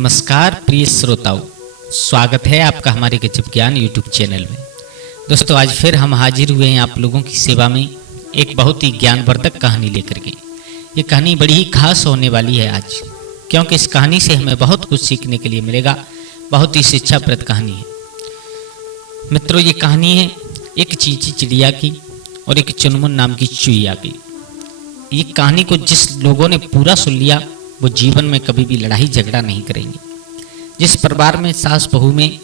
नमस्कार प्रिय श्रोताओं, स्वागत है आपका हमारे गजब ज्ञान यूट्यूब चैनल में। दोस्तों, आज फिर हम हाजिर हुए हैं आप लोगों की सेवा में एक बहुत ही ज्ञानवर्धक कहानी लेकर के। ये कहानी बड़ी ही खास होने वाली है आज, क्योंकि इस कहानी से हमें बहुत कुछ सीखने के लिए मिलेगा। बहुत ही शिक्षाप्रद कहानी है मित्रों। ये कहानी है एक चींची चिड़िया की और एक चुनमुन नाम की चुईया की। ये कहानी को जिस लोगों ने पूरा सुन लिया वो जीवन में कभी भी लड़ाई झगड़ा नहीं करेंगे। जिस परिवार में सास बहू में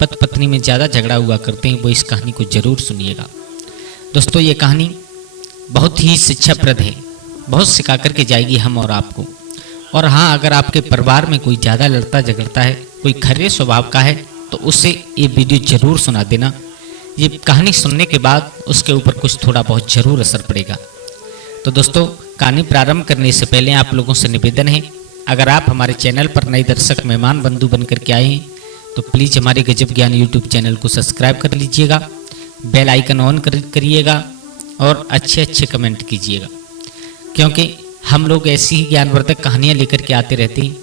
पति पत्नी में ज़्यादा झगड़ा हुआ करते हैं वो इस कहानी को जरूर सुनिएगा। दोस्तों, ये कहानी बहुत ही शिक्षाप्रद है, बहुत सिखा करके जाएगी हम और आपको। और हाँ, अगर आपके परिवार में कोई ज़्यादा लड़ता झगड़ता है, कोई खर्रे स्वभाव का है, तो उससे ये वीडियो जरूर सुना देना। ये कहानी सुनने के बाद उसके ऊपर कुछ थोड़ा बहुत जरूर असर पड़ेगा। तो दोस्तों, कहानी प्रारंभ करने से पहले आप लोगों से निवेदन है, अगर आप हमारे चैनल पर नए दर्शक मेहमान बंधु बन करके आए हैं तो प्लीज़ हमारे गजब ज्ञान यूट्यूब चैनल को सब्सक्राइब कर लीजिएगा, बेल आइकन ऑन करिएगा और अच्छे अच्छे कमेंट कीजिएगा, क्योंकि हम लोग ऐसी ही ज्ञानवर्धक कहानियाँ लेकर के आते रहते हैं।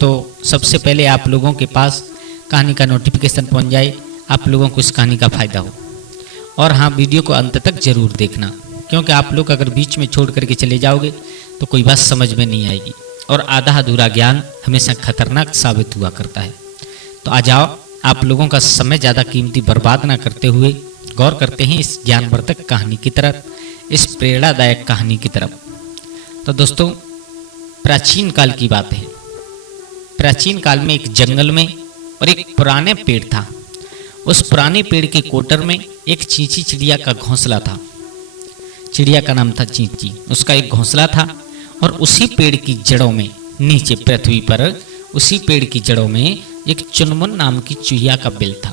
तो सबसे पहले आप लोगों के पास कहानी का नोटिफिकेशन पहुँच जाए, आप लोगों को इस कहानी का फ़ायदा हो। और हाँ, वीडियो को अंत तक जरूर देखना, क्योंकि आप लोग अगर बीच में छोड़ करके चले जाओगे तो कोई बात समझ में नहीं आएगी और आधा अधूरा ज्ञान हमेशा खतरनाक साबित हुआ करता है। तो आ जाओ, आप लोगों का समय ज़्यादा कीमती बर्बाद ना करते हुए गौर करते हैं इस ज्ञानवर्धक कहानी की तरफ, इस प्रेरणादायक कहानी की तरफ। तो दोस्तों, प्राचीन काल की बात है। प्राचीन काल में एक जंगल में और एक पुराने पेड़ था। उस पुराने पेड़ के कोटर में एक चींची चिड़िया का घोंसला था। चिड़िया का नाम था चींची। उसका एक घोंसला था और उसी पेड़ की जड़ों में, नीचे पृथ्वी पर उसी पेड़ की जड़ों में एक चुनमुन नाम की चुईया का बिल था।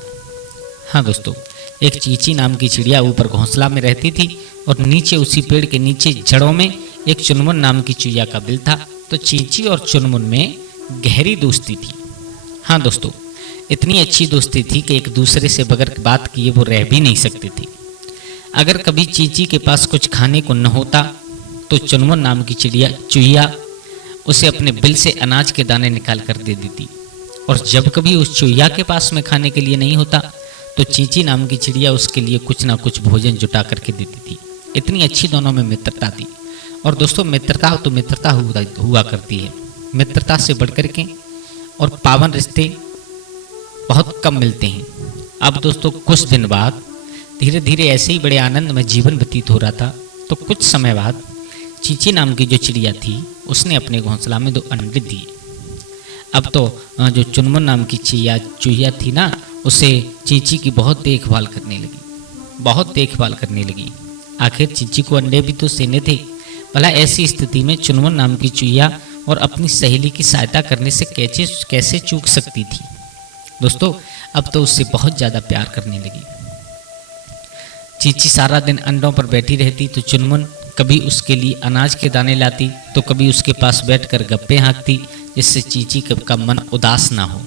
हाँ दोस्तों, एक चींची नाम की चिड़िया ऊपर घोंसला में रहती थी और नीचे उसी पेड़ के नीचे जड़ों में एक चुनमुन नाम की चुईया का बिल था। तो चींची और चुनमुन में गहरी दोस्ती थी। हाँ दोस्तों, इतनी अच्छी दोस्ती थी कि एक दूसरे से बगैर बात किए वो रह भी नहीं सकते थे। अगर कभी चींची के पास कुछ खाने को न होता तो चुनमुन नाम की चुईया उसे अपने बिल से अनाज के दाने निकाल कर दे देती। और जब कभी उस चुईया के पास में खाने के लिए नहीं होता तो चींची नाम की चिड़िया उसके लिए कुछ ना कुछ भोजन जुटा करके देती थी। इतनी अच्छी दोनों में मित्रता थी। और दोस्तों, मित्रता तो मित्रता हुआ करती है। मित्रता से बढ़कर के और पावन रिश्ते बहुत कम मिलते हैं। अब दोस्तों, कुछ दिन बाद धीरे धीरे ऐसे ही बड़े आनंद में जीवन व्यतीत हो रहा था। तो कुछ समय बाद चींची नाम की जो चिड़िया थी उसने अपने घोंसला में 2 अंडे दिए। अब तो जो चुनमुन नाम की चुईया थी ना, उसे चींची की बहुत देखभाल करने लगी। आखिर चींची को अंडे भी तो सेने थे। भला ऐसी स्थिति में चुनमुन नाम की चुईया और अपनी सहेली की सहायता करने से कैसे चूक सकती थी। दोस्तों, अब तो उससे बहुत ज़्यादा प्यार करने लगी। चींची सारा दिन अंडों पर बैठी रहती तो चुनमुन कभी उसके लिए अनाज के दाने लाती तो कभी उसके पास बैठकर गप्पे हाँकती, जिससे चींची का मन उदास ना हो।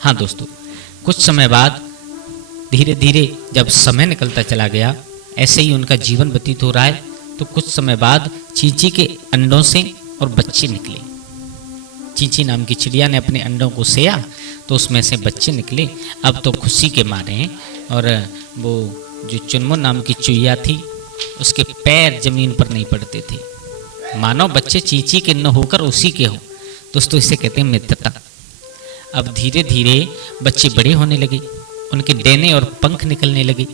हाँ दोस्तों, कुछ समय बाद धीरे धीरे जब समय निकलता चला गया, ऐसे ही उनका जीवन व्यतीत हो रहा है। तो कुछ समय बाद चींची के अंडों से और बच्चे निकले। चींची नाम की चिड़िया ने अपने अंडों को सेया तो उसमें से बच्चे निकले। अब तो खुशी के मारे और वो जो चुनमुन नाम की चुईया थी उसके पैर जमीन पर नहीं पड़ते थे, मानो बच्चे चींची के न होकर उसी के हो। दोस्तों, इसे कहते हैं मित्रता। अब धीरे धीरे बच्चे बड़े होने लगे, उनके डैने और पंख निकलने लगे।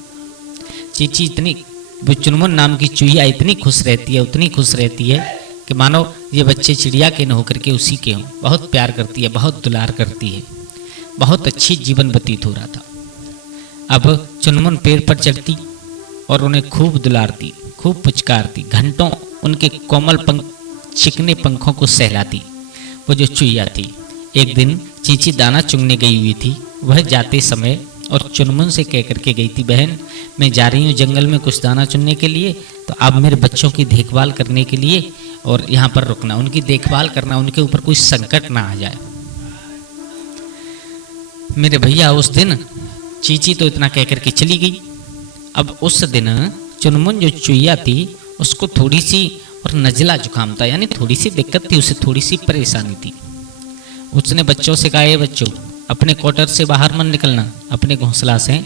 वो चुनमुन नाम की चुईया उतनी खुश रहती है कि मानो ये बच्चे चिड़िया के न होकर के उसी के हों। बहुत प्यार करती है, बहुत दुलार करती है। बहुत अच्छी जीवन व्यतीत हो रहा था। अब चुनमुन पेड़ पर चढ़ती और उन्हें खूब दुलारती, खूब पुचकारती, घंटों उनके कोमल चिकने पंखों को सहलाती। वो जो चुईया थी, एक दिन चींची दाना चुगने गई हुई थी। वह जाते समय और चुनमुन से कह करके गई थी, बहन मैं जा रही हूँ जंगल में कुछ दाना चुनने के लिए, तो आप मेरे बच्चों की देखभाल करने के लिए और यहाँ पर रुकना, उनकी देखभाल करना, उनके ऊपर कोई संकट ना आ जाए। मेरे भैया उस दिन चींची तो इतना कह करके चली गई। अब उस दिन चुनमुन जो चुईया थी उसको थोड़ी सी और नज़ला जुकाम था, यानी थोड़ी सी दिक्कत थी, उसे थोड़ी सी परेशानी थी। उसने बच्चों से कहा, बच्चों अपने क्वार्टर से बाहर मत निकलना, अपने घोंसला से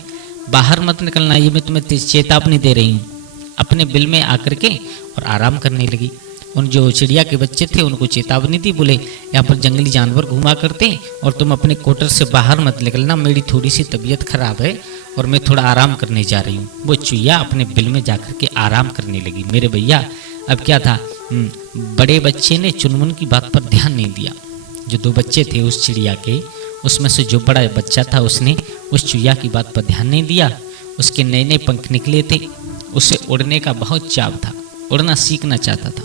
बाहर मत निकलना, ये मैं तुम्हें चेतावनी दे रही हूँ। अपने बिल में आकर के और आराम करने लगी। उन जो चिड़िया के बच्चे थे उनको चेतावनी दी, बोले यहाँ पर जंगली जानवर घुमा करते हैं और तुम अपने क्वार्टर से बाहर मत निकलना, मेरी थोड़ी सी तबीयत खराब है और मैं थोड़ा आराम करने जा रही हूँ। वो चुईया अपने बिल में जाकर के आराम करने लगी। मेरे भैया अब क्या था, बड़े बच्चे ने चुनमुन की बात पर ध्यान नहीं दिया। जो दो बच्चे थे उस चिड़िया के, उसमें से जो बड़ा बच्चा था उसने उस चुईया की बात पर ध्यान नहीं दिया। उसके नए नए पंख निकले थे, उसे उड़ने का बहुत चाव था, उड़ना सीखना चाहता था।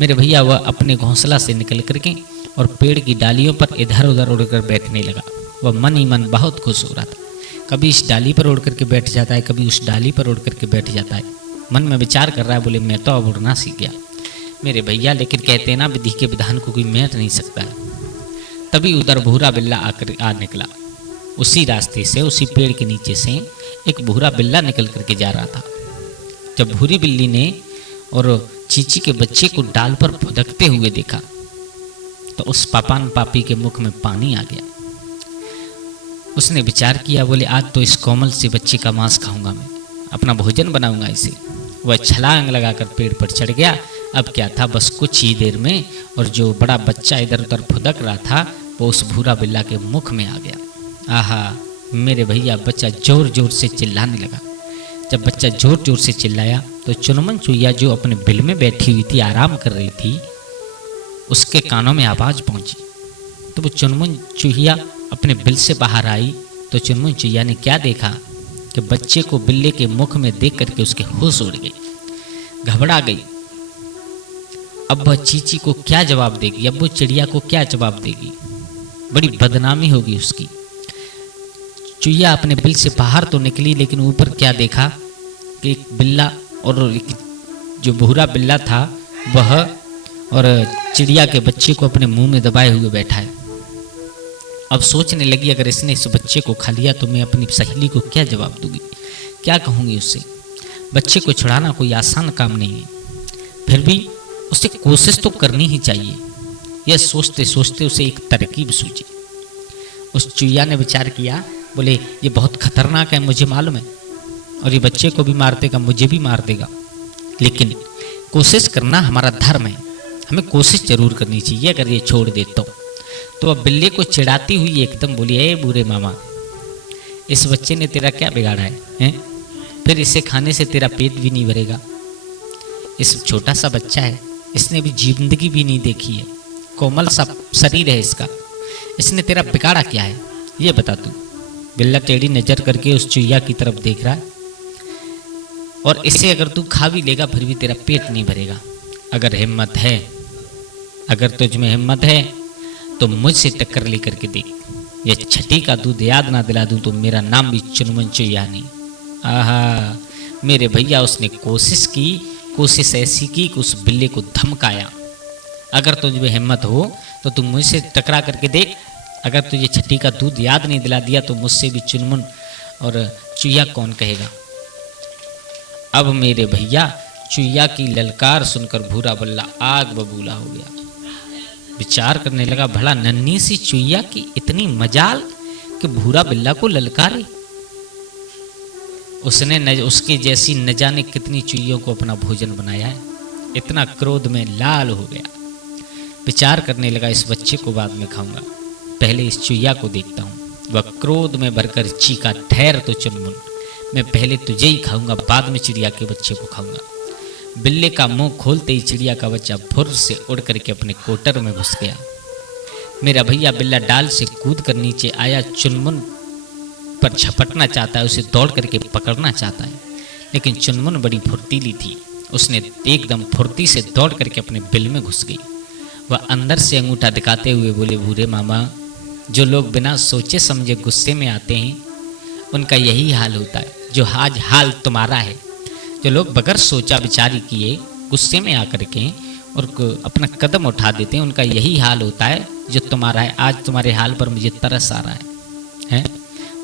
मेरे भैया वह अपने घोंसला से निकल करके और पेड़ की डालियों पर इधर उधर उड़कर बैठने लगा। वह मन ही मन बहुत खुश हो रहा था। कभी इस डाली पर उड़ करके बैठ जाता है, कभी उस डाली पर उड़ करके बैठ जाता है। मन में विचार कर रहा है, बोले मैं तो अब उड़ना सीख गया मेरे भैया, लेकिन कहते हैं ना विधि के विधान को कोई मेट नहीं सकता है। तभी उधर भूरा बिल्ला आकर आ निकला। उसी रास्ते से, उसी पेड़ के नीचे से एक भूरा बिल्ला निकल करके जा रहा था। जब भूरी बिल्ली ने और चीची के बच्चे को डाल पर फुदकते हुए देखा तो उस पापान पापी के मुख में पानी आ गया। उसने विचार किया, बोले आज तो इस कोमल से बच्चे का मांस खाऊंगा, मैं अपना भोजन बनाऊंगा इसे। वह छलांग लगाकर पेड़ पर चढ़ गया। अब क्या था, बस कुछ ही देर में और जो बड़ा बच्चा इधर उधर फुदक रहा था वो उस भूरा बिल्ला के मुख में आ गया। आहा मेरे भैया, बच्चा जोर जोर से चिल्लाने लगा। जब बच्चा जोर जोर से चिल्लाया तो चुनमुन चुईया जो अपने बिल में बैठी हुई थी, आराम कर रही थी, उसके कानों में आवाज़ पहुंची। तो वो चुनमुन चुईया अपने बिल से बाहर आई तो चुनमुन चुईया ने क्या देखा कि बच्चे को बिल्ले के मुख में देख करके उसके होश उड़ गए, घबरा गई। अब वह चीची को क्या जवाब देगी, अब वो चिड़िया को क्या जवाब देगी, बड़ी बदनामी होगी उसकी। चुईया अपने बिल से बाहर तो निकली, लेकिन ऊपर क्या देखा कि एक बिल्ला और एक जो भूरा बिल्ला था वह और चिड़िया के बच्चे को अपने मुंह में दबाए हुए बैठा है। अब सोचने लगी, अगर इसने इस बच्चे को खा लिया तो मैं अपनी सहेली को क्या जवाब दूंगी, क्या कहूँगी उससे। बच्चे को छुड़ाना कोई आसान काम नहीं है, फिर भी उसे कोशिश तो करनी ही चाहिए। यह सोचते सोचते उसे एक तरकीब सूझी। उस चुईया ने विचार किया, बोले ये बहुत खतरनाक है, मुझे मालूम है, और ये बच्चे को भी मार देगा, मुझे भी मार देगा, लेकिन कोशिश करना हमारा धर्म है, हमें कोशिश जरूर करनी चाहिए। अगर ये छोड़ दे तो अब बिल्ले को चिढ़ाती हुई एकदम बोली, ए बूढ़े मामा, इस बच्चे ने तेरा क्या बिगाड़ा है? फिर इसे खाने से तेरा पेट भी नहीं भरेगा। इस छोटा सा बच्चा है, इसने भी जिंदगी भी नहीं देखी है, कोमल सा शरीर है इसका, इसने तेरा बिगाड़ा क्या है ये बता तू। बिल्ला टेढ़ी नजर करके उस चुईया की तरफ देख रहा है, और इसे अगर तू खा भी लेगा फिर भी तेरा पेट नहीं भरेगा। अगर हिम्मत है, अगर तुझ में हिम्मत है तो मुझसे टक्कर लेकर के देख, ये छठी का दूध याद ना दिला दूं तो मेरा नाम भी चुनमुन चुईया नहीं। आहा मेरे भैया, उसने कोशिश की, कोशिश ऐसी की कि उस बिल्ले को धमकाया। अगर तुझ में हिम्मत हो तो तुम मुझसे टकरा करके देख, अगर तुझे छठी का दूध याद नहीं दिला दिया तो मुझसे भी चुनमुन और चुईया कौन कहेगा। अब मेरे भैया, चुईया की ललकार सुनकर भूरा बिल्ला आग बबूला हो गया। विचार करने लगा, भला नन्ही सी चुईया की इतनी मजाल कि भूरा बिल्ला को ललकारे। उसने उसके जैसी न जाने कितनी चुईयों को अपना भोजन बनाया है। इतना क्रोध में लाल हो गया। विचार करने लगा, इस बच्चे को बाद में खाऊंगा, पहले इस चुईया को देखता हूँ। वह क्रोध में भरकर चीखा, ठहर तो चुनमुन, मैं पहले तुझे ही खाऊंगा, बाद में चिड़िया के बच्चे को खाऊंगा। बिल्ले का मुंह खोलते ही चिड़िया का बच्चा फुर से उड़ करके अपने कोटर में घुस गया। मेरा भैया बिल्ला डाल से कूद कर नीचे आया, चुनमुन पर झपटना चाहता है, उसे दौड़ करके पकड़ना चाहता है, लेकिन चुनमुन बड़ी फुर्तीली थी। उसने एकदम फुर्ती से दौड़ करके अपने बिल में घुस गई। वह अंदर से अंगूठा दिखाते हुए बोले, भूरे मामा, जो लोग बिना सोचे समझे गुस्से में आते हैं उनका यही हाल होता है जो आज हाल तुम्हारा है। जो लोग बगैर सोचा विचारी किए गुस्से में आकर के और अपना कदम उठा देते हैं, उनका यही हाल होता है जो तुम्हारा है। आज तुम्हारे हाल पर मुझे तरस आ रहा है?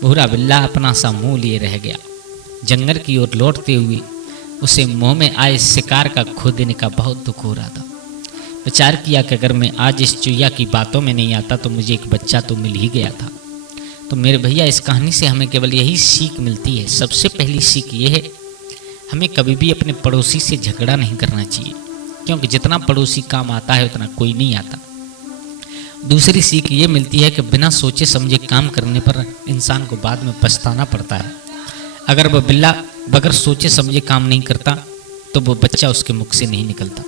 भूरा बिल्ला अपना सा मुंह लिए रह गया। जंगल की ओर लौटते हुए उसे मुंह में आए शिकार का खो देने का बहुत दुख हो रहा था। विचार किया कि अगर मैं आज इस चुईया की बातों में नहीं आता तो मुझे एक बच्चा तो मिल ही गया था। तो मेरे भैया, इस कहानी से हमें केवल यही सीख मिलती है। सबसे पहली सीख ये है, हमें कभी भी अपने पड़ोसी से झगड़ा नहीं करना चाहिए, क्योंकि जितना पड़ोसी काम आता है उतना कोई नहीं आता। दूसरी सीख ये मिलती है कि बिना सोचे समझे काम करने पर इंसान को बाद में पछताना पड़ता है। अगर वह बिल्ला बगैर सोचे समझे काम नहीं करता तो वो बच्चा उसके मुख से नहीं निकलता।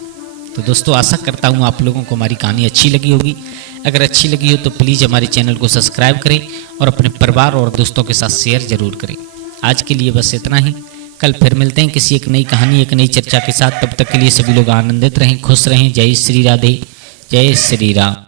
तो दोस्तों, आशा करता हूँ आप लोगों को हमारी कहानी अच्छी लगी होगी। अगर अच्छी लगी हो तो प्लीज़ हमारे चैनल को सब्सक्राइब करें और अपने परिवार और दोस्तों के साथ शेयर जरूर करें। आज के लिए बस इतना ही। कल फिर मिलते हैं किसी एक नई कहानी, एक नई चर्चा के साथ। तब तक के लिए सभी लोग आनंदित रहें, खुश रहें। जय श्री राधे, जय श्री राम।